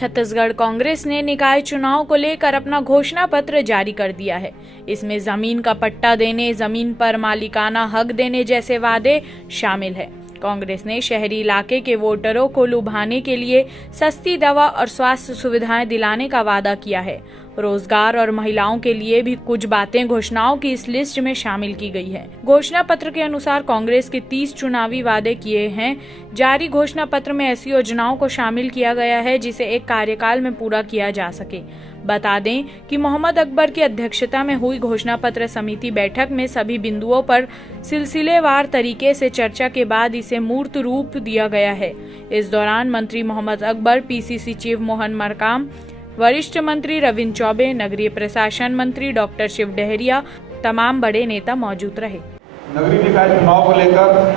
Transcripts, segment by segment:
छत्तीसगढ़ कांग्रेस ने निकाय चुनाव को लेकर अपना घोषणा पत्र जारी कर दिया है। इसमें जमीन का पट्टा देने, जमीन पर मालिकाना हक देने जैसे वादे शामिल है। कांग्रेस ने शहरी इलाके के वोटरों को लुभाने के लिए सस्ती दवा और स्वास्थ्य सुविधाएं दिलाने का वादा किया है। रोजगार और महिलाओं के लिए भी कुछ बातें घोषणाओं की इस लिस्ट में शामिल की गई है। घोषणा पत्र के अनुसार कांग्रेस के 30 चुनावी वादे किए हैं। जारी घोषणा पत्र में ऐसी योजनाओं को शामिल किया गया है जिसे एक कार्यकाल में पूरा किया जा सके। बता दें कि मोहम्मद अकबर की अध्यक्षता में हुई घोषणा पत्र समिति बैठक में सभी बिंदुओं पर सिलसिलेवार तरीके से चर्चा के बाद इसे मूर्त रूप दिया गया है। इस दौरान मंत्री मोहम्मद अकबर, पीसीसी चीफ मोहन मरकाम, वरिष्ठ मंत्री रविंद्र चौबे, नगरीय प्रशासन मंत्री डॉक्टर शिव डहरिया, तमाम बड़े नेता मौजूद रहे। नगरीय निकाय चुनाव को लेकर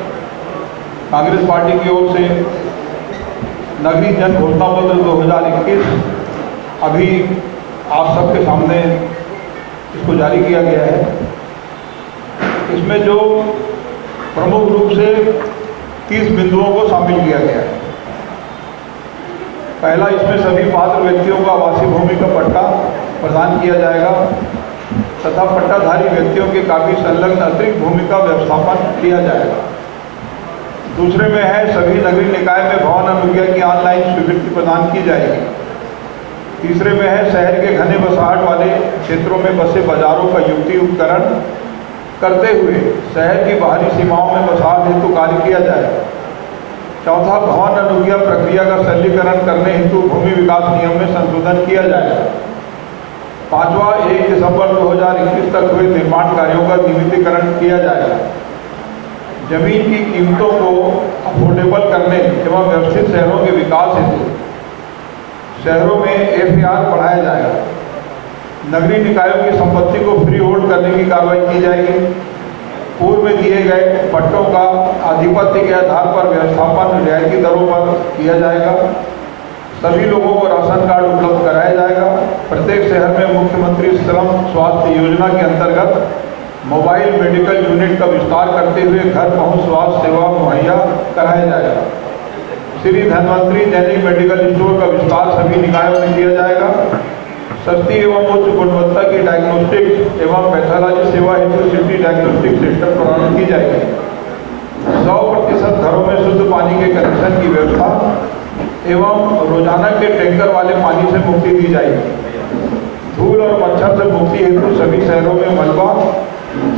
कांग्रेस पार्टी की ओर से नगरीय जन घोषणा पत्र 2021 अभी आप सबके सामने इसको जारी किया गया है। इसमें जो प्रमुख रूप से 30 बिंदुओं को शामिल किया गया है। पहला, इसमें सभी पात्र व्यक्तियों को आवासीय भूमि का पट्टा प्रदान किया जाएगा तथा पट्टाधारी व्यक्तियों के काफी संलग्न अतिरिक्त भूमि का व्यवस्थापन किया जाएगा। दूसरे में है, सभी नगरीय निकाय में भवन अनुज्ञा की ऑनलाइन स्वीकृति प्रदान की जाएगी। तीसरे में है, शहर के घने बसाहट वाले क्षेत्रों में बसे बाजारों का युक्तियुक्तकरण करते हुए शहर की बाहरी सीमाओं में बसाहट हेतु कार्य किया जाएगा। चौथा, भवन अनुज्ञा प्रक्रिया का सरलीकरण करने हेतु भूमि विकास नियम में संशोधन किया जाएगा। पांचवा, 1 दिसंबर 2021 तक हुए निर्माण कार्यों का नियमितीकरण किया जाएगा। जमीन की कीमतों को अफोर्डेबल करने एवं व्यवस्थित शहरों के विकास हेतु शहरों में एफआईआर बढ़ाया जाएगा। नगरीय निकायों की संपत्ति को फ्री होल्ड करने की कार्रवाई की जाएगी। पूर्व में दिए गए पट्टों का आधिपत्य के आधार पर व्यवस्थापन रियायती दरों पर किया जाएगा। सभी लोगों को राशन कार्ड उपलब्ध कराया जाएगा। प्रत्येक शहर में मुख्यमंत्री श्रम स्वास्थ्य योजना के अंतर्गत मोबाइल मेडिकल यूनिट का विस्तार करते हुए घर पहुंच स्वास्थ्य सेवा मुहैया कराया जाएगा। श्री धनवंतरी दैनिक मेडिकल स्टोर का विस्तार सभी निकायों में किया जाएगा। सस्ती एवं उच्च गुणवत्ता की डायग्नोस्टिक एवं पैथोलॉजी सेवा हेतु सिटी डायग्नोस्टिक सिस्टम प्रारंभ की जाएगी। 100% घरों में शुद्ध पानी के कनेक्शन की व्यवस्था एवं रोजाना के टैंकर वाले पानी से मुक्ति दी जाएगी। धूल और मच्छर से मुक्ति हेतु सभी शहरों में मलबा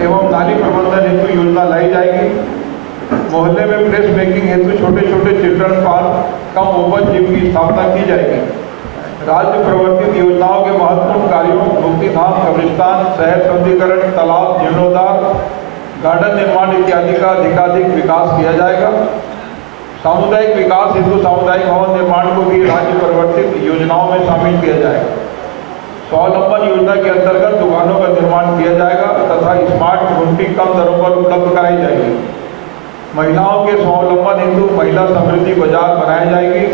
एवं नाली प्रबंधन हेतु योजना लाई जाएगी। मोहल्ले में प्लेस मेकिंग हेतु छोटे छोटे चिल्ड्रन पार्क कम ओपन जिम की स्थापना की जाएगी। राज्य प्रवर्तित योजनाओं के महत्वपूर्ण कार्यों मुक्तिधाम, कब्रिस्तान, शहर सौंदर्यीकरण, तालाब जीर्णोद्धार, गार्डन निर्माण इत्यादि का अधिकाधिक विकास किया जाएगा। सामुदायिक विकास हेतु सामुदायिक भवन निर्माण को भी राज्य प्रवर्तित योजनाओं में शामिल किया जाएगा। स्वावलंबन योजना के अंतर्गत दुकानों का निर्माण किया जाएगा तथा स्मार्ट घंटी कम दरों पर उपलब्ध कराई जाएगी। महिलाओं के स्वावलंबन हेतु महिला समृद्धि बाजार बनाई जाएगी।